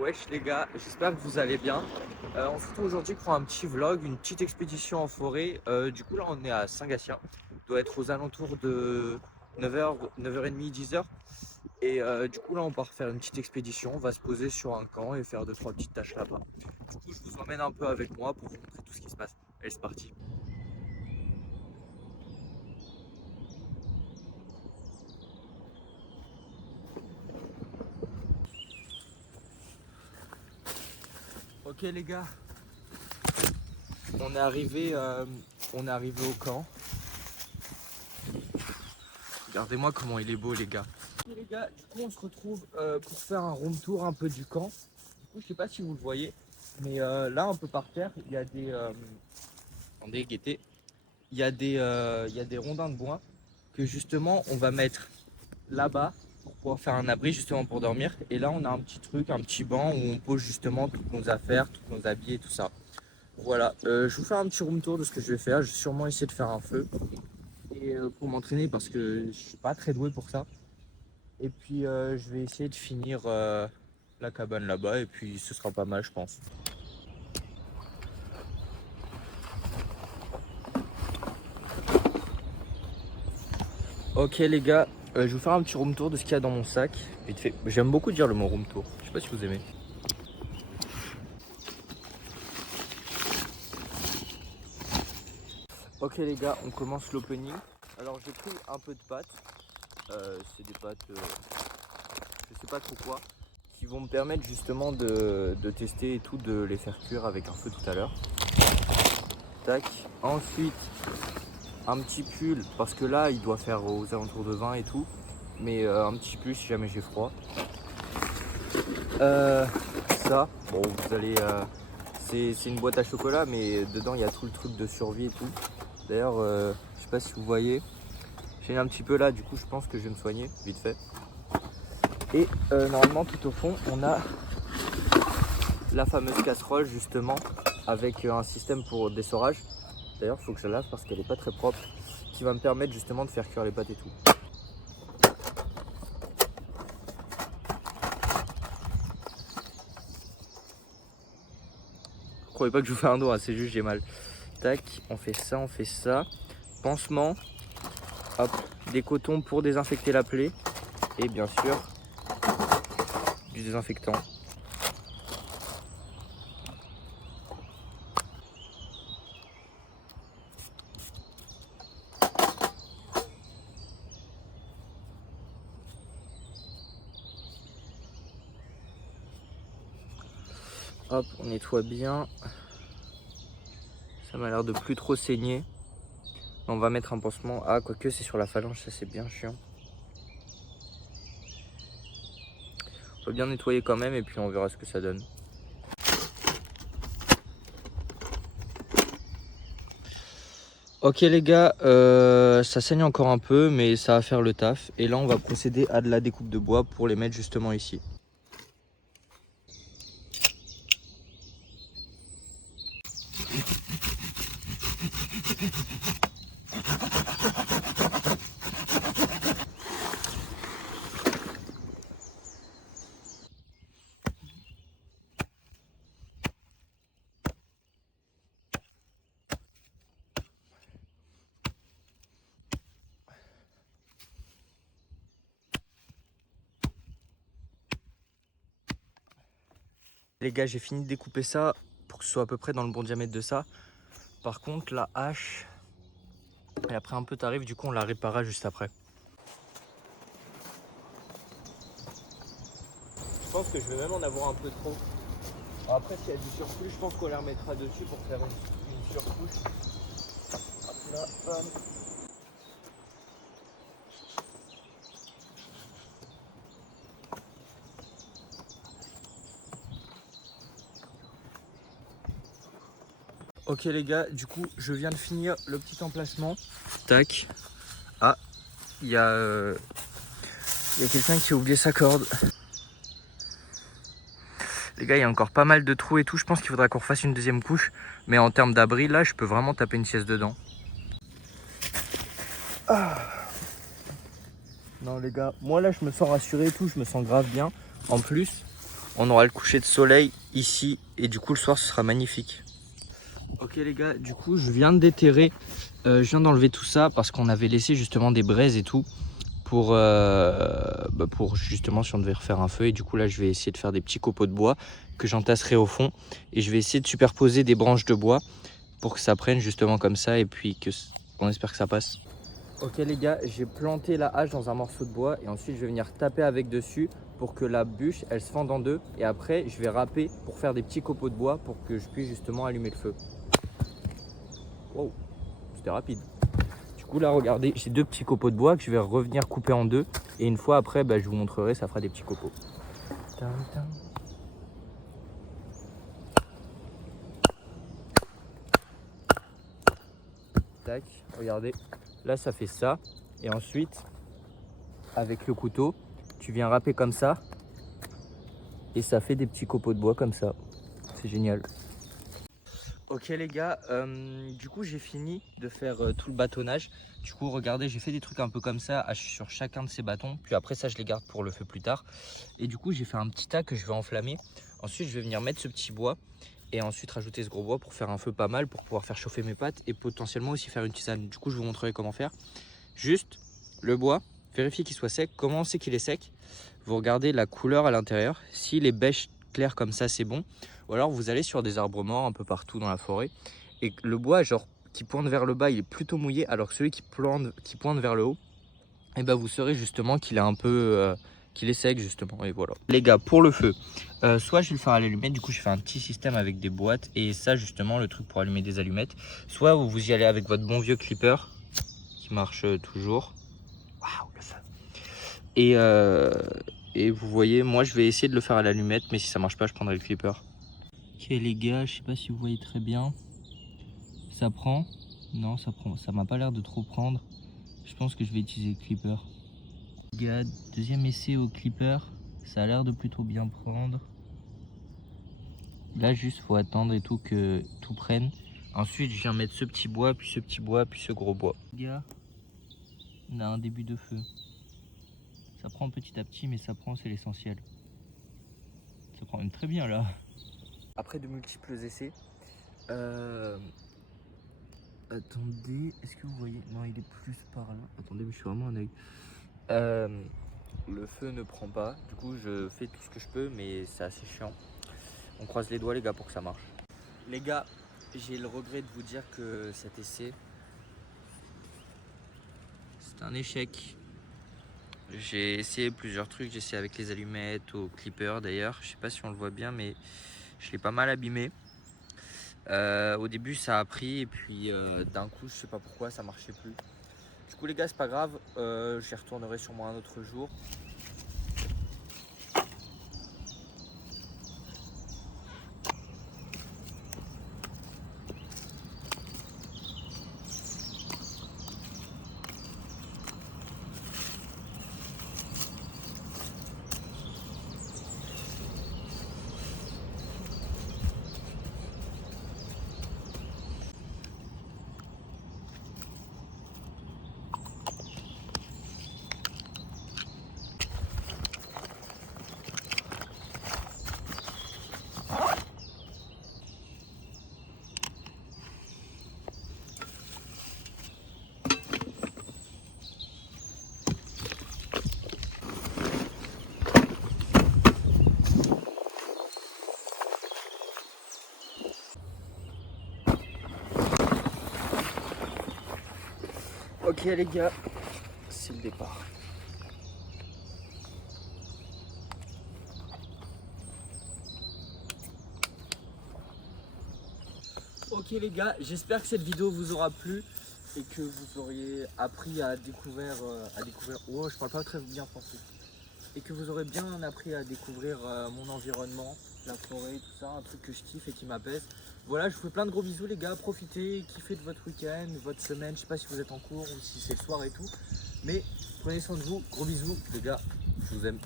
Wesh les gars, j'espère que vous allez bien. On se retrouve aujourd'hui pour un petit vlog, une petite expédition en forêt. Du coup là on est à Saint-Gatien, il doit être aux alentours de 9h, 9h30, 10h. Et du coup là on part faire une petite expédition, on va se poser sur un camp et faire 2-3 petites tâches là-bas. Du coup je vous emmène un peu avec moi pour vous montrer tout ce qui se passe. Allez c'est parti. Ok les gars, on est arrivé au camp. Regardez-moi comment il est beau les gars. Et les gars, du coup on se retrouve pour faire un room tour un peu du camp. Du coup je sais pas si vous le voyez, mais là un peu par terre, il y a des... attendez, guettez. Il y a des rondins de bois que justement on va mettre là-bas pour pouvoir faire un abri justement pour dormir. Et là on a un petit truc, un petit banc où on pose justement toutes nos affaires, tous nos habits et tout ça. Voilà, je vous fais un petit room tour de ce que je vais faire. Je vais sûrement essayer de faire un feu. Et pour m'entraîner parce que je suis pas très doué pour ça. Et puis je vais essayer de finir la cabane là-bas et puis ce sera pas mal je pense. Ok les gars, je vais vous faire un petit room tour de ce qu'il y a dans mon sac. Vite fait, j'aime beaucoup dire le mot room tour, je sais pas si vous aimez. Ok les gars, on commence l'opening. Alors j'ai pris un peu de pâtes, c'est des pâtes, je sais pas trop quoi, qui vont me permettre justement de tester et tout, de les faire cuire avec un feu tout à l'heure. Tac, ensuite un petit pull parce que là il doit faire aux alentours de 20 et tout, mais un petit pull si jamais j'ai froid. Ça, bon vous allez, c'est une boîte à chocolat mais dedans il y a tout le truc de survie et tout. D'ailleurs je sais pas si vous voyez, j'ai un petit peu là, du coup je pense que je vais me soigner vite fait. Et normalement tout au fond on a la fameuse casserole justement avec un système pour dessorage. D'ailleurs il faut que je la lave parce qu'elle est pas très propre, qui va me permettre justement de faire cuire les pâtes et tout. Croyez pas que je vous fais un doigt, c'est juste j'ai mal. Tac, on fait ça, on fait ça. Pansement, hop, des cotons pour désinfecter la plaie. Et bien sûr, du désinfectant. Hop, on nettoie bien. Ça m'a l'air de plus trop saigner. On va mettre un pansement. Ah, quoique c'est sur la phalange, ça c'est bien chiant. On peut bien nettoyer quand même et puis on verra ce que ça donne. Ok les gars, ça saigne encore un peu mais ça va faire le taf. Et là on va procéder à de la découpe de bois pour les mettre justement ici. Les gars, j'ai fini de découper ça pour que ce soit à peu près dans le bon diamètre de ça. Par contre, la hache, elle a pris un peu tarif, du coup on la réparera juste après. Je pense que je vais même en avoir un peu trop. Alors après, s'il y a du surplus, je pense qu'on les remettra dessus pour faire une surcouche. Hop là, bam. Ok les gars, du coup je viens de finir le petit emplacement. Tac. Ah, il y a quelqu'un qui a oublié sa corde. Les gars, il y a encore pas mal de trous et tout. Je pense qu'il faudra qu'on refasse une deuxième couche. Mais en termes d'abri, là, je peux vraiment taper une sieste dedans. Ah. Non les gars, moi là je me sens rassuré et tout, je me sens grave bien. En plus, on aura le coucher de soleil ici et du coup le soir ce sera magnifique. Ok les gars, du coup je viens de déterrer, je viens d'enlever tout ça parce qu'on avait laissé justement des braises et tout pour justement si on devait refaire un feu. Et du coup là je vais essayer de faire des petits copeaux de bois que j'entasserai au fond et je vais essayer de superposer des branches de bois pour que ça prenne justement comme ça et puis on espère que ça passe. Ok les gars, j'ai planté la hache dans un morceau de bois et ensuite je vais venir taper avec dessus pour que la bûche elle se fende en deux et après je vais râper pour faire des petits copeaux de bois pour que je puisse justement allumer le feu. Wow, c'était rapide. Du coup là regardez, j'ai 2 petits copeaux de bois que je vais revenir couper en 2 et une fois après je vous montrerai, ça fera des petits copeaux. Tac, regardez, là ça fait ça et ensuite avec le couteau tu viens râper comme ça et ça fait des petits copeaux de bois comme ça, c'est génial. Ok les gars, du coup j'ai fini de faire tout le bâtonnage. Du coup regardez, j'ai fait des trucs un peu comme ça sur chacun de ces bâtons. Puis après ça je les garde pour le feu plus tard. Et du coup j'ai fait un petit tas que je vais enflammer. Ensuite je vais venir mettre ce petit bois. Et ensuite rajouter ce gros bois pour faire un feu pas mal. Pour pouvoir faire chauffer mes pâtes. Et potentiellement aussi faire une tisane. Du coup je vous montrerai comment faire. Juste le bois, vérifiez qu'il soit sec. Comment on sait qu'il est sec? Vous regardez la couleur à l'intérieur. S'il est beige clair comme ça c'est bon. Ou alors vous allez sur des arbres morts un peu partout dans la forêt et le bois genre qui pointe vers le bas il est plutôt mouillé alors que celui qui pointe vers le haut et vous saurez justement qu'il est un peu qu'il est sec justement. Et voilà les gars, pour le feu soit je vais le faire à l'allumette, du coup je fais un petit système avec des boîtes et ça justement le truc pour allumer des allumettes, soit vous y allez avec votre bon vieux clipper qui marche toujours. Waouh le feu. Et vous voyez, moi je vais essayer de le faire à l'allumette, mais si ça marche pas je prendrai le clipper. Ok les gars, je sais pas si vous voyez très bien. Ça prend? Non, ça m'a pas l'air de trop prendre. Je pense que je vais utiliser le clipper. Les gars, deuxième essai au clipper. Ça a l'air de plutôt bien prendre. Là juste faut attendre et tout que tout prenne. Ensuite je viens mettre ce petit bois, puis ce petit bois, puis ce gros bois. Les gars, on a un début de feu. Ça prend petit à petit, mais ça prend, c'est l'essentiel. Ça prend même très bien là. Après de multiples essais, attendez, est-ce que vous voyez? Non, il est plus par là. Attendez, mais je suis vraiment un œil. Le feu ne prend pas. Du coup, je fais tout ce que je peux, mais c'est assez chiant. On croise les doigts, les gars, pour que ça marche. Les gars, j'ai le regret de vous dire que cet essai, c'est un échec. J'ai essayé plusieurs trucs. J'ai essayé avec les allumettes, au clipper d'ailleurs. Je sais pas si on le voit bien, mais je l'ai pas mal abîmé. Au début ça a pris et puis d'un coup je sais pas pourquoi ça marchait plus. Du coup les gars c'est pas grave, j'y retournerai sûrement un autre jour. Ok les gars, c'est le départ. Ok les gars, j'espère que cette vidéo vous aura plu et que vous auriez appris à découvrir, oh je parle pas très bien français, et que vous aurez bien appris à découvrir mon environnement, la forêt, tout ça, un truc que je kiffe et qui m'apaise. Voilà, je vous fais plein de gros bisous les gars, profitez, kiffez de votre week-end, votre semaine, je sais pas si vous êtes en cours ou si c'est le soir et tout, mais prenez soin de vous, gros bisous les gars, je vous aime.